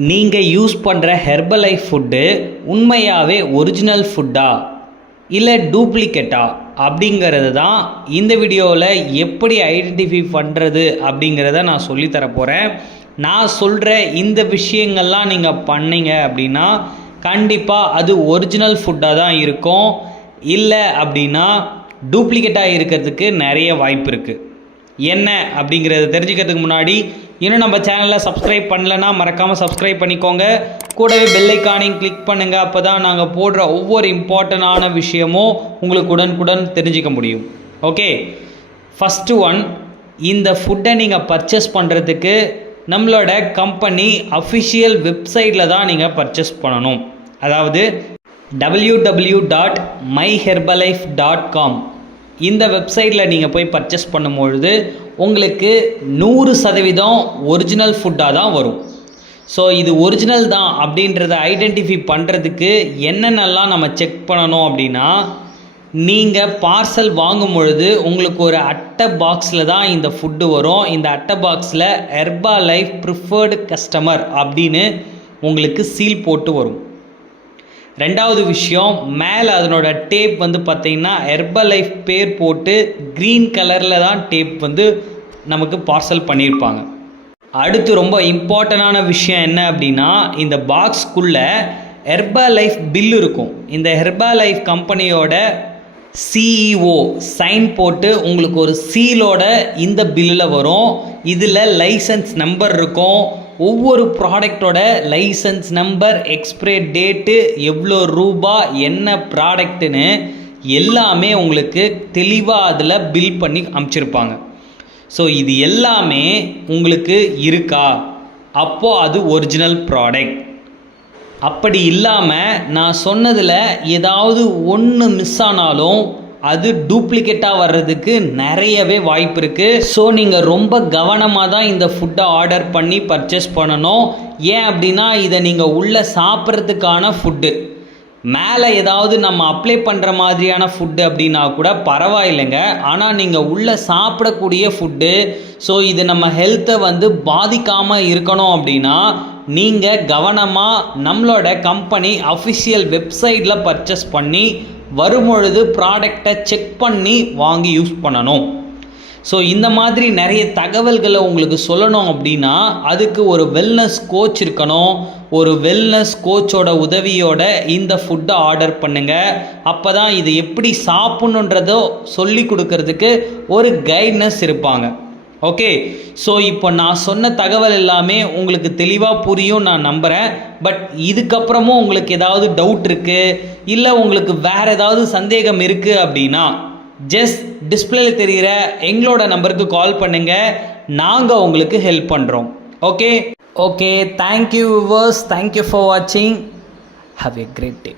நீங்கள் யூஸ் பண்ணுற Herbalife food உண்மையாகவே ஒரிஜினல் ஃபுட்டா இல்லை டூப்ளிகேட்டா அப்படிங்கிறது தான் இந்த வீடியோவில் எப்படி ஐடென்டிஃபை பண்ணுறது அப்படிங்கிறத நான் சொல்லித்தர போகிறேன். நான் சொல்கிற இந்த விஷயங்கள்லாம் நீங்கள் பண்ணீங்க அப்படின்னா கண்டிப்பாக அது ஒரிஜினல் ஃபுட்டாக தான் இருக்கும். இல்லை அப்படின்னா டூப்ளிகேட்டாக இருக்கிறதுக்கு நிறைய வாய்ப்பு இருக்குது. என்ன அப்படிங்கிறத தெரிஞ்சுக்கிறதுக்கு முன்னாடி இன்னும் நம்ம சேனலில் சப்ஸ்கிரைப் பண்ணலைன்னா மறக்காமல் சப்ஸ்கிரைப் பண்ணிக்கோங்க. கூடவே பெல் ஐக்கானையும் கிளிக் பண்ணுங்கள். அப்போ தான் நாங்கள் போடுற ஒவ்வொரு இம்பார்ட்டண்டான விஷயமும் உங்களுக்கு உடனுக்குடன் தெரிஞ்சிக்க முடியும். ஓகே, ஃபஸ்ட்டு ஒன், இந்த ஃபுட்டை நீங்கள் பர்ச்சேஸ் பண்ணுறதுக்கு நம்மளோட கம்பெனி அஃபிஷியல் வெப்சைட்டில் தான் நீங்கள் பர்ச்சேஸ் பண்ணணும். அதாவது www.myherbalife.com இந்த வெப்சைட்டில் நீங்கள் போய் பர்ச்சேஸ் பண்ணும்பொழுது உங்களுக்கு 100% ஒரிஜினல் ஃபுட்டாக தான் வரும். ஸோ இது ஒரிஜினல் தான் அப்படின்றத ஐடென்டிஃபை பண்ணுறதுக்கு என்னென்னலாம் நம்ம செக் பண்ணணும் அப்படின்னா, நீங்கள் பார்சல் வாங்கும் பொழுது உங்களுக்கு ஒரு அட்டை பாக்ஸில் தான் இந்த ஃபுட்டு வரும். இந்த அட்டை பாக்ஸில் ஹெர்பலைஃப் ப்ரிஃபர்டு கஸ்டமர் அப்படின்னு உங்களுக்கு சீல் போட்டு வரும். ரெண்டாவது விஷயம், மேலே அதனோட டேப் பார்த்திங்கன்னா ஹெர்பலைஃப் பேர் போட்டு க்ரீன் கலரில் தான் டேப் நமக்கு பார்சல் பண்ணியிருப்பாங்க. அடுத்து ரொம்ப இம்பார்ட்டண்டான விஷயம் என்ன அப்படின்னா, இந்த பாக்ஸ்க்குள்ளே ஹெர்பலைஃப் பில் இருக்கும். இந்த ஹெர்பலைஃப் கம்பெனியோட சிஇஓ சைன் போட்டு உங்களுக்கு ஒரு சீலோட இந்த பில்லில் வரும். இதில் லைசன்ஸ் நம்பர் இருக்கும். ஒவ்வொரு ப்ராடக்டோட லைசன்ஸ் நம்பர், எக்ஸ்பிரே டேட்டு, எவ்வளோ ரூபா, என்ன ப்ராடக்ட்டுன்னு எல்லாமே உங்களுக்கு தெளிவாக அதில் பில் பண்ணி அனுப்பிச்சிருப்பாங்க. ஸோ இது எல்லாமே உங்களுக்கு இருக்கா, அப்போது அது ஒரிஜினல் ப்ராடக்ட். அப்படி இல்லாமல் நான் சொன்னதில் ஏதாவது ஒன்று மிஸ் ஆனாலும் அது டூப்ளிகேட்டாக வர்றதுக்கு நிறையவே வாய்ப்பு இருக்குது. ஸோ நீங்கள் ரொம்ப கவனமாக தான் இந்த ஃபுட்டை ஆர்டர் பண்ணி பர்ச்சேஸ் பண்ணணும். ஏன் அப்படின்னா இதை நீங்கள் உள்ளே சாப்பிட்றதுக்கான ஃபுட்டு. மேலே ஏதாவது நம்ம அப்ளை பண்ணுற மாதிரியான ஃபுட்டு அப்படின்னா கூட பரவாயில்லைங்க. ஆனால் நீங்கள் உள்ளே சாப்பிடக்கூடிய ஃபுட்டு. ஸோ இது நம்ம ஹெல்த்தை பாதிக்காமல் இருக்கணும் அப்படின்னா நீங்கள் கவனமாக நம்மளோட கம்பெனி அஃபிஷியல் வெப்சைட்டில் பர்ச்சேஸ் பண்ணி வரும்பொழுது ப்ராடக்டை செக் பண்ணி வாங்கி யூஸ் பண்ணணும். ஸோ இந்த மாதிரி நிறைய தகவல்களை உங்களுக்கு சொல்லணும் அப்படின்னா அதுக்கு ஒரு வெல்னஸ் கோச் இருக்கணும். ஒரு வெல்னஸ் கோச்சோட உதவியோட இந்த ஃபுட்டை ஆர்டர் பண்ணுங்கள். அப்போ தான் இது எப்படி சாப்பிட்ணுன்றதோ சொல்லி கொடுக்கறதுக்கு ஒரு கைட்னஸ் இருப்பாங்க. ஓகே, ஸோ இப்போ நான் சொன்ன தகவல் எல்லாமே உங்களுக்கு தெளிவாக புரியும் நான் நம்புகிறேன். பட் இதுக்கப்புறமும் உங்களுக்கு ஏதாவது டவுட் இருக்குது, இல்லை உங்களுக்கு வேறு ஏதாவது சந்தேகம் இருக்குது அப்படின்னா ஜஸ்ட் டிஸ்பிளேல தெரிகிற எங்களோட நம்பருக்கு கால் பண்ணுங்கள். நாங்கள் உங்களுக்கு ஹெல்ப் பண்ணுறோம். Okay, thank you viewers, thank you for வாட்சிங். Have a great day.